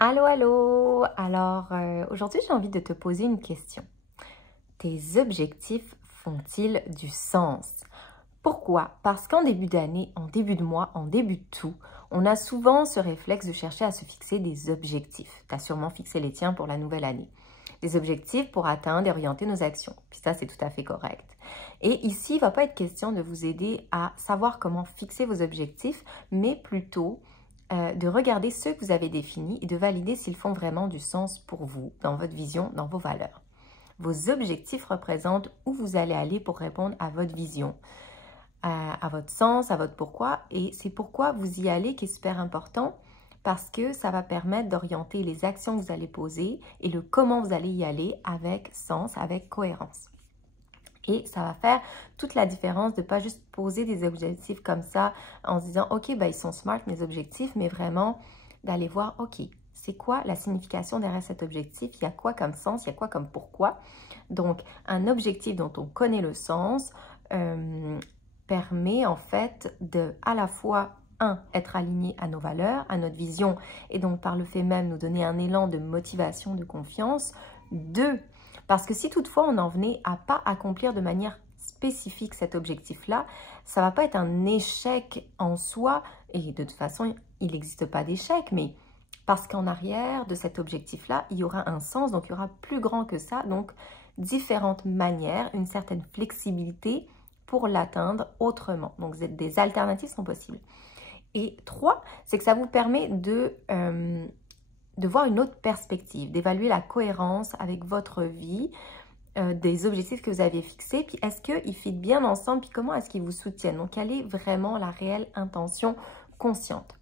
Allô, allô! Alors, aujourd'hui, j'ai envie de te poser une question. Tes objectifs font-ils du sens? Pourquoi? Parce qu'en début d'année, en début de mois, en début de tout, on a souvent ce réflexe de chercher à se fixer des objectifs. Tu as sûrement fixé les tiens pour la nouvelle année. Des objectifs pour atteindre et orienter nos actions. Puis ça, c'est tout à fait correct. Et ici, il ne va pas être question de vous aider à savoir comment fixer vos objectifs, mais plutôt de regarder ceux que vous avez définis et de valider s'ils font vraiment du sens pour vous, dans votre vision, dans vos valeurs. Vos objectifs représentent où vous allez aller pour répondre à votre vision, à votre sens, à votre pourquoi. Et c'est pourquoi vous y allez qui est super important parce que ça va permettre d'orienter les actions que vous allez poser et le comment vous allez y aller avec sens, avec cohérence. Et ça va faire toute la différence de ne pas juste poser des objectifs comme ça en se disant « Ok, ben, ils sont smart mes objectifs », mais vraiment d'aller voir « Ok, c'est quoi la signification derrière cet objectif? Il y a quoi comme sens? Il y a quoi comme pourquoi? » Donc, un objectif dont on connaît le sens permet en fait de à la fois être aligné à nos valeurs, à notre vision et donc par le fait même nous donner un élan de motivation, de confiance. 2, parce que si toutefois on en venait à pas accomplir de manière spécifique cet objectif-là, ça va pas être un échec en soi et de toute façon il n'existe pas d'échec, mais parce qu'en arrière de cet objectif-là, il y aura un sens, donc il y aura plus grand que ça, donc différentes manières, une certaine flexibilité pour l'atteindre autrement. Donc des alternatives sont possibles. Et 3, c'est que ça vous permet de voir une autre perspective, d'évaluer la cohérence avec votre vie, des objectifs que vous aviez fixés, puis est-ce qu'ils fit bien ensemble, puis comment est-ce qu'ils vous soutiennent. Donc, quelle est vraiment la réelle intention consciente.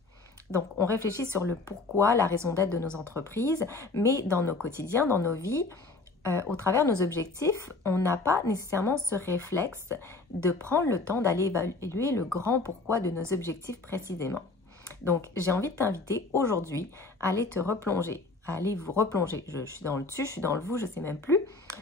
Donc, on réfléchit sur le pourquoi, la raison d'être de nos entreprises, mais dans nos quotidiens, dans nos vies, au travers de nos objectifs, on n'a pas nécessairement ce réflexe de prendre le temps d'aller évaluer le grand pourquoi de nos objectifs précisément. Donc, j'ai envie de t'inviter aujourd'hui à aller te replonger, à aller vous replonger. Je suis dans le tu, je suis dans le vous, je ne sais même plus.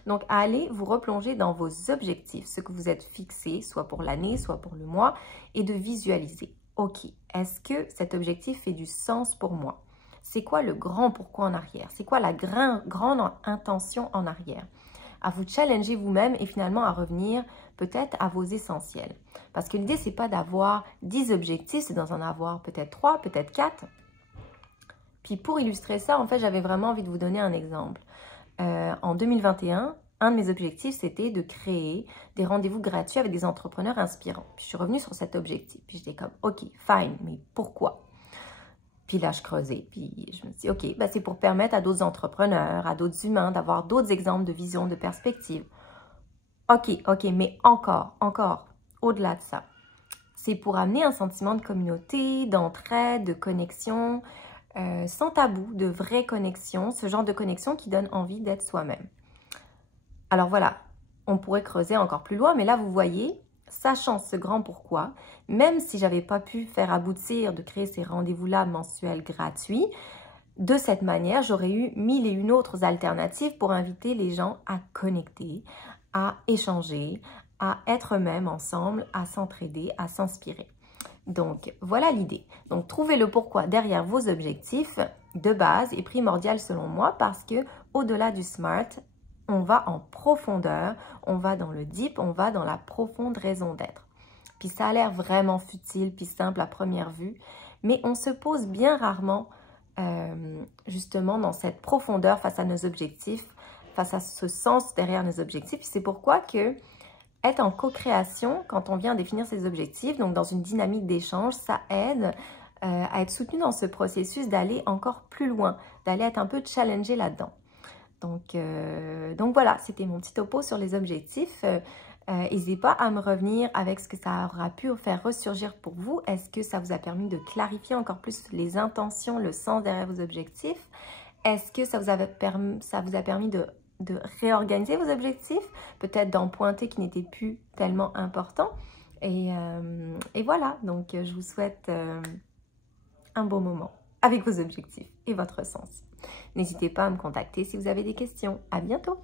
Donc, à aller vous replonger dans vos objectifs, ce que vous êtes fixés, soit pour l'année, soit pour le mois, et de visualiser. Ok, est-ce que cet objectif fait du sens pour moi? C'est quoi le grand pourquoi en arrière? C'est quoi la grande intention en arrière? À vous challenger vous-même et finalement à revenir peut-être à vos essentiels. Parce que l'idée, ce n'est pas d'avoir 10 objectifs, c'est d'en avoir peut-être 3, peut-être 4. Puis pour illustrer ça, en fait, j'avais vraiment envie de vous donner un exemple. En 2021, un de mes objectifs, c'était de créer des rendez-vous gratuits avec des entrepreneurs inspirants. Puis je suis revenue sur cet objectif. Puis j'étais comme, ok, fine, mais pourquoi? Puis là, je creusais, puis je me suis dit, ok, ben c'est pour permettre à d'autres entrepreneurs, à d'autres humains d'avoir d'autres exemples de vision, de perspective. Ok, mais encore, au-delà de ça, c'est pour amener un sentiment de communauté, d'entraide, de connexion, sans tabou, de vraie connexion, ce genre de connexion qui donne envie d'être soi-même. Alors voilà, on pourrait creuser encore plus loin, mais là, vous voyez, sachant ce grand pourquoi, même si j'avais pas pu faire aboutir de créer ces rendez-vous-là mensuels gratuits, de cette manière, j'aurais eu 1000 et une autres alternatives pour inviter les gens à connecter, à échanger, à être eux-mêmes ensemble, à s'entraider, à s'inspirer. Donc, voilà l'idée. Donc, trouver le pourquoi derrière vos objectifs de base est primordial selon moi parce que au-delà du SMART, on va en profondeur, on va dans le deep, on va dans la profonde raison d'être. Puis ça a l'air vraiment futile puis simple à première vue, mais on se pose bien rarement justement dans cette profondeur face à nos objectifs, face à ce sens derrière nos objectifs. Puis c'est pourquoi que être en co-création, quand on vient définir ses objectifs, donc dans une dynamique d'échange, ça aide à être soutenu dans ce processus d'aller encore plus loin, d'aller être un peu challengé là-dedans. Donc voilà, c'était mon petit topo sur les objectifs. N'hésitez pas à me revenir avec ce que ça aura pu faire ressurgir pour vous. Est-ce que ça vous a permis de clarifier encore plus les intentions, le sens derrière vos objectifs? Est-ce que ça vous a permis de réorganiser vos objectifs? Peut-être d'en pointer qui n'étaient plus tellement importants. Et voilà, donc je vous souhaite un bon moment avec vos objectifs et votre sens. N'hésitez pas à me contacter si vous avez des questions. À bientôt!